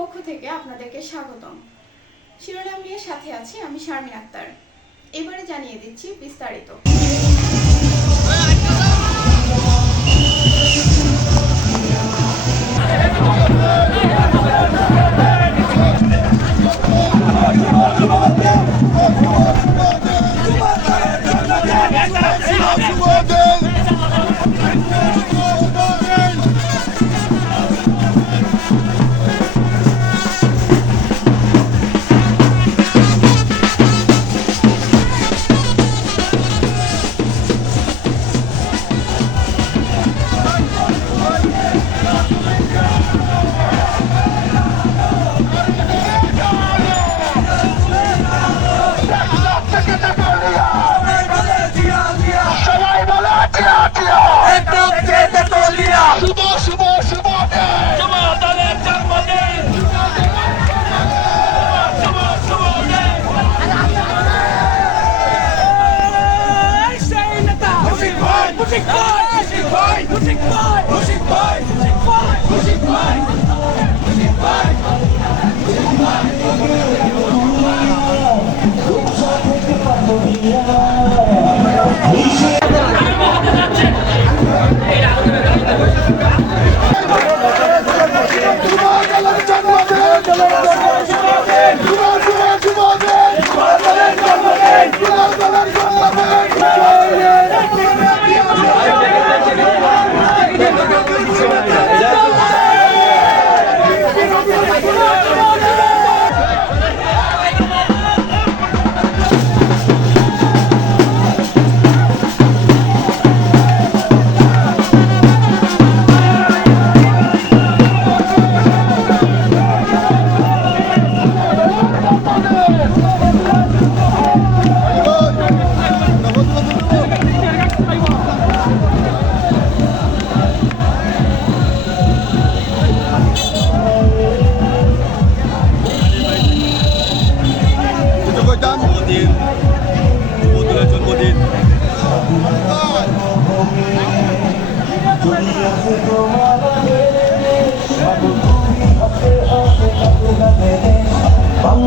পক্ষ থেকে আপনাদেরকে স্বাগতম। শিরোনাম নিয়ে সাথে আছি আমি শারমিন আক্তার। এবারে জানিয়ে দিচ্ছি বিস্তারিত। সবাই Project.